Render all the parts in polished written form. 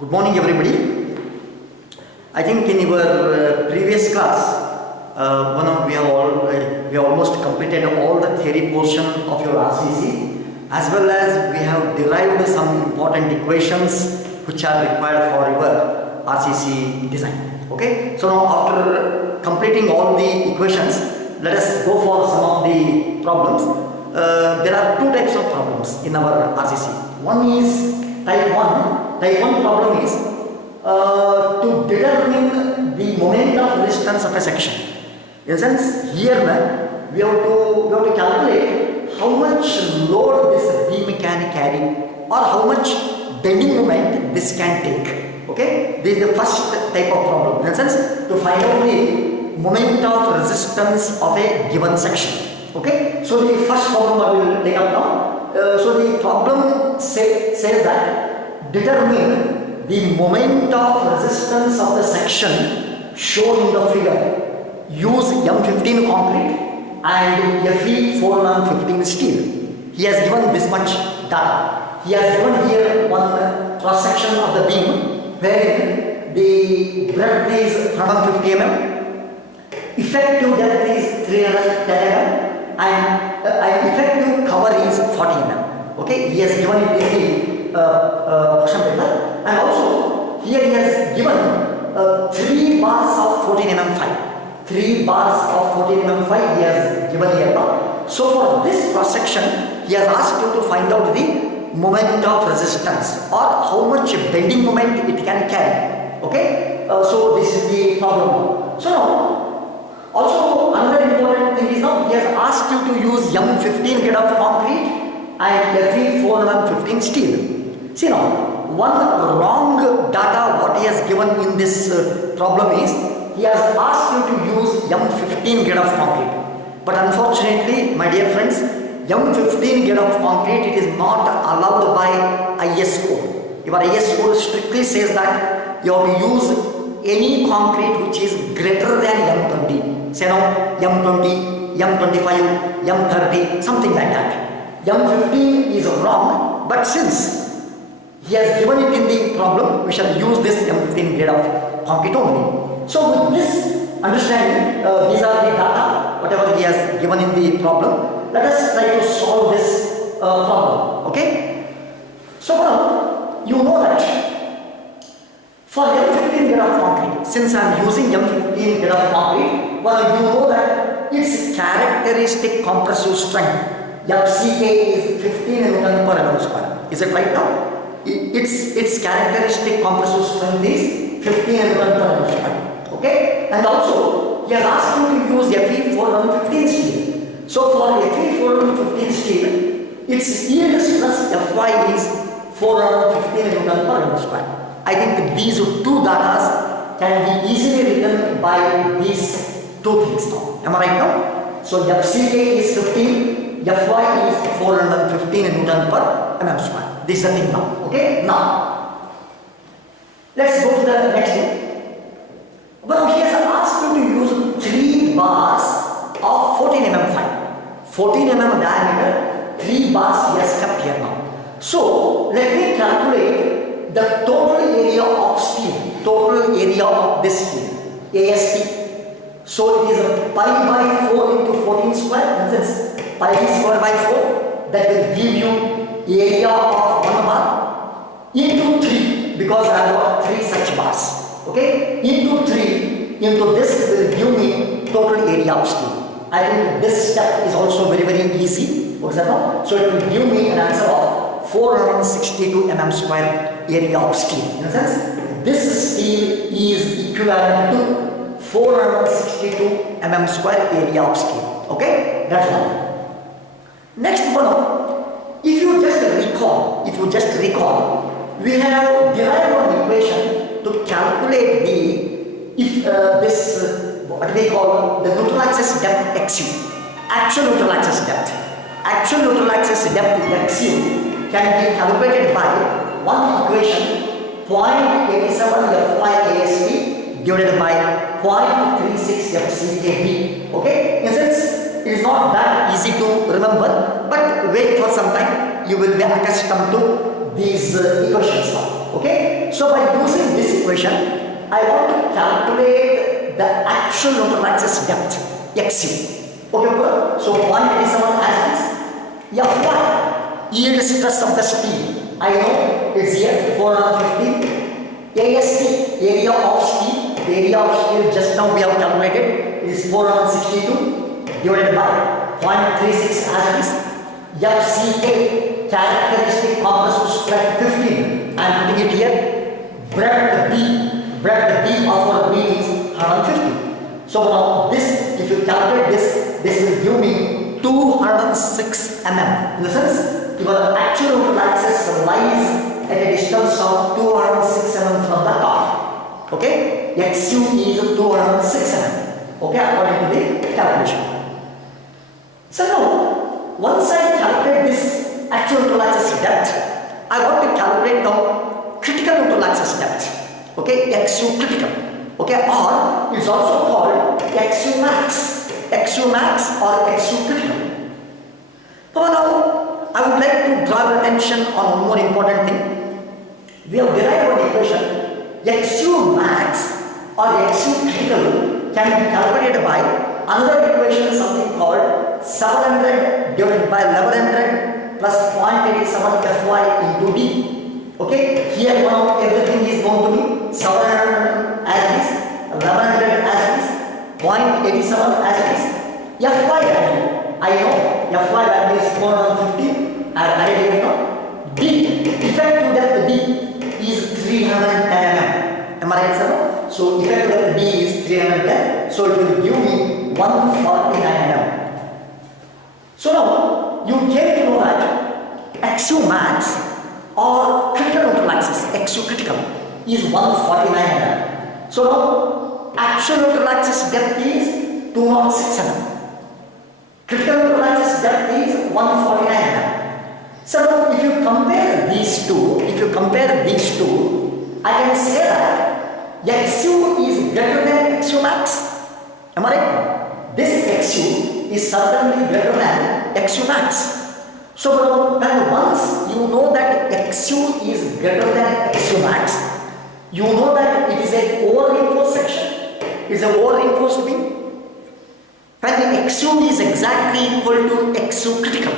Good morning, everybody. I think in your previous class, we have almost completed all the theory portion of your RCC, as well as we have derived some important equations which are required for your RCC design. Okay. So now after completing all the equations, let us go for some of the problems. There are two types of problems in our RCC. One is type 1. Type 1 problem is to determine the moment of resistance of a section. In a sense, here we have to calculate how much load this beam can carry or how much bending moment this can take. Okay, this is the first type of problem. In a sense, to find out the moment of resistance of a given section. Okay, so the first problem I will take up now. So the problem says that determine the moment of resistance of the section shown in the figure. Use M15 concrete and Fe 415 steel. He has given this much data. He has given here one cross section of the beam where the breadth is 150 mm, effective depth is 310 mm, and effective cover is 40 mm. Okay, he has given it in the question paper, and also here he has given 3 bars of 14 mm fiber. 3 bars of 14 mm fiber he has given here now. So for this cross section, he has asked you to find out the moment of resistance or how much bending moment it can carry. Okay, so this is the problem. So now, also another important thing is now he has asked you to use M15 grade of concrete and Fe 415 steel. See now, one wrong data what he has given in this problem is he has asked you to use M15 grade of concrete. But unfortunately, my dear friends, M15 grade of concrete, it is not allowed by IS code. Your IS code strictly says that you have to use any concrete which is greater than M20. Say now M20, M25, M30, something like that. M15 is wrong, but since he has given it in the problem, we shall use this M15 grade of concrete only. So with this understanding, these are the data, whatever he has given in the problem. Let us try to solve this problem. Okay? So now, you know that for M15 grade of concrete, since I am using M15 grade of concrete, well, you know that its characteristic compressive strength FCK is 15 Newton per mm square. Is it right now? Its characteristic compressive strength is 15 Newton per mm square. Okay, and also he has asked you to use Fe 415 steel. So for Fe 415 steel, its yield stress Fy is 415 Newton per mm square. I think these two data can be easily written by these two things now. Am I right now? So FCK is 15, Fy is 415 Newton per mm square. This is the thing now. Okay, now let's go to the next thing. Well, he has asked you to use 3 bars of 14 mm fiber. 14 mm diameter, 3 bars he has kept here now. So, let me calculate the total area of steel, total area of this steel, AST. So, it is pi by 4 into 14 square, and since pi square by 4, that will give you area of 1 bar into 3, because I have got 3 such bars. Okay, into 3 into this will give me total area of steel. I think this step is also very easy. For example, so it will give me an answer of 462 mm square area of steel. In a sense, this steel is equivalent to 462 mm square area of steel. Okay, that's one. Next one, if you just recall, we have derived one equation to calculate what we call the neutral axis depth XU, actual neutral axis depth. Actual neutral axis depth XU can be calculated by one equation 0.87 Fy AST divided by 0.36 FCKB. Okay, in sense it is not that easy to remember, but wait for some time, you will be accustomed to these equations now. Okay, So by using this equation, I want to calculate the actual neutral axis depth, XU. Okay, bro? So 0.87 as is. Fy, yield stress of the steel. I know it's here 450. AST, area of steel. The area of steel just now we have calculated is 462 divided by 0.36 as it is. FCK, characteristic compressive strength 15. I am putting it here. Breadth B of our beam is 150. So now this, if you calculate this will give me 206 mm. In the sense, your actual neutral axis lies at a distance of 206 mm from the top. Okay? XU is 206 mm. Okay, according to the calculation. So now, once I calculate this actual neutral axis depth, I want to calculate now critical neutral axis depth. Okay, XU critical. Okay, or it's also called XU max. XU max or XU critical. So now, I would like to draw your attention on one more important thing. We have derived one equation. XU max or XU critical can be calculated by another equation, something called 700 divided by 1100 plus 0.87 Fy into D. Okay, here now everything is going to be 700 as it is, 1100 as it is, 0.87 as it is. Fy value, I know Fy value is 450. I have added it now. D, effective depth D is 310 mm. Am I right, sir? So effective depth D is 310. So it will give me 149 mm. So now you came to know that XU max or critical neutral axis, XU critical, is 149 mm. So now actual neutral axis depth is 206 mm. Critical neutral axis depth is 149 mm. So now if you compare these two, I can say that XU is greater than XU max. Am I right? This XU is certainly greater than XU max. So now once you know that XU is greater than XU max, you know that it is a over-reinforced section. It is a over-reinforced beam. When the XU is exactly equal to XU critical,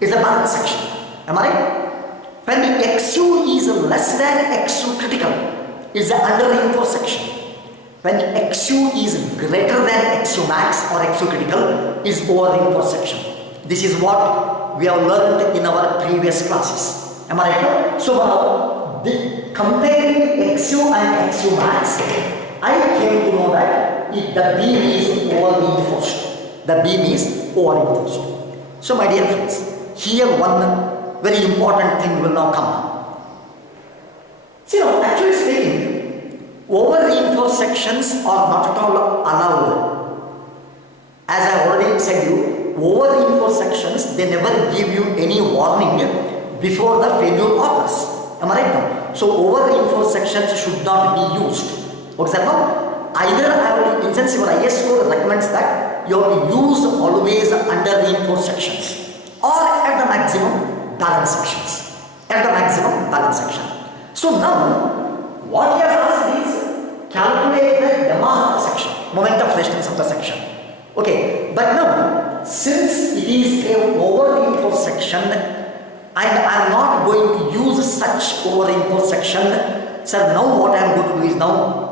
is a balanced section. Am I right? When the XU is less than XU critical, is an under-reinforced section. When the XU is greater than XU max or XU critical, is over-reinforced section. This is what we have learned in our previous classes. Am I right? So now, comparing XU and XU max, I came to know that the beam is over-reinforced. The beam is over-reinforced. So my dear friends, here one very important thing will now come. See now, actually speaking, over-reinforced sections are not at all allowed. As I already said you, over-reinforced sections, they never give you any warning before the failure occurs. Am I right now? So over-reinforced sections should not be used. What is that now? Either I have to, in sense your ISO recommends that you have to use always under-reinforced sections or at the maximum balance sections. At the maximum balance section. So now, what he has asked is calculate the demand of the section, moment of resistance of the section. Okay, but now, since it is a over-reinforced section and I am not going to use such over-reinforced section, sir, now what I am going to do is now,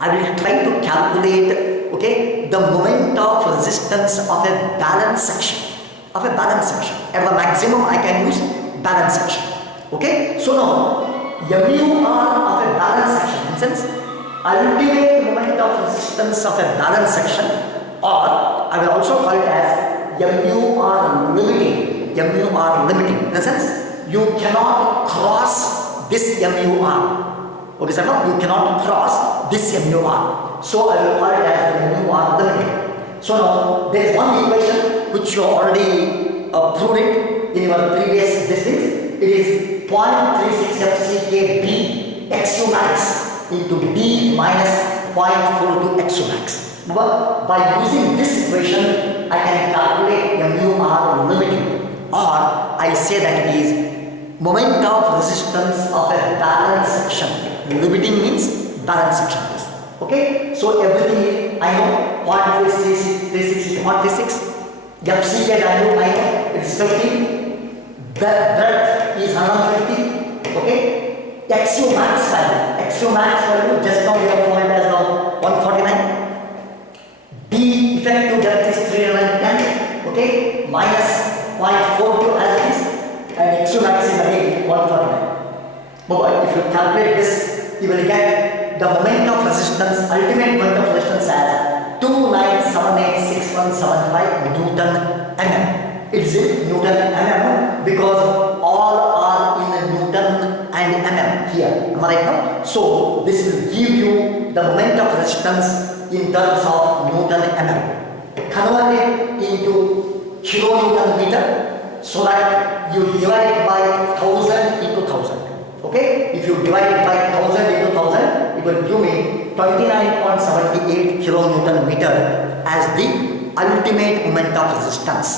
I will try to calculate, okay, the moment of resistance of a balanced section. At the maximum I can use balance section. Okay, so now MUR of a balance section, in sense ultimate moment of resistance of a balance section, or I will also call it as MUR limiting. In the sense you cannot cross this MUR. Okay, so now you cannot cross this MUR. So I will call it as MUR limiting. So now there is one equation which you already proved it in your previous distance. It is 0.36 FCK B XU max into D minus 0.42 XU max. But by using this equation, I can calculate MUR limiting, or I say that it is moment of resistance of a balanced section. Limiting means balance section is. Okay, so everything is, I know 0.36 is 0.36. FCK value I know it's 50. Breadth is 150. Okay, XU max value just now we have found as now 149. B effective depth is 310. Okay, minus 0.42 as it is, and XU max is again 149. But if you calculate this, you will get the moment of resistance, ultimate moment of resistance as 29786175 Newton mm. It's in Newton mm because all are in Newton and mm here. Am I right now? So this will give you the moment of resistance in terms of Newton mm. Convert it into kilonewton meter so that you divide it by 1000 into 1000. Okay, if you divide it by 1000 into 1000, it will give me 29.78 kilonewton meter as the ultimate moment of resistance.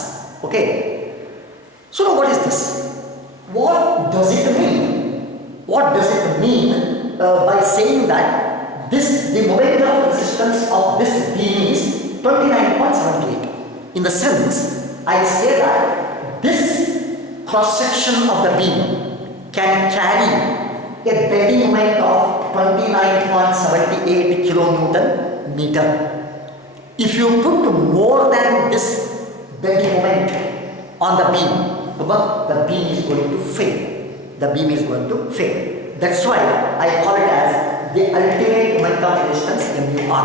Okay, so now what is this? What does it mean? What does it mean by saying that the moment of resistance of this beam is 29.78? In the sense, I say that this cross section of the beam can carry a bending moment of 29.78 kilonewton meter. If you put more than this bending moment on the beam, the beam is going to fail. The beam is going to fail. That's why I call it as the ultimate moment of resistance MUR.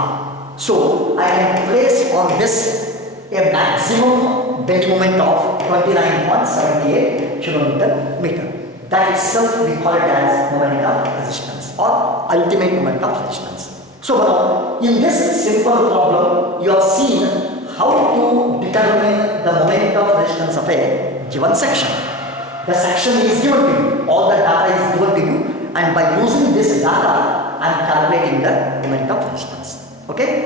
So I can place on this a maximum bending moment of 29.78 kilonewton meter. That itself we call it as moment of resistance or ultimate moment of resistance. So now in this simple problem you have seen how to determine the moment of resistance of a given section. The section is given to you, all the data is given to you, and by using this data I am calculating the moment of resistance. Okay.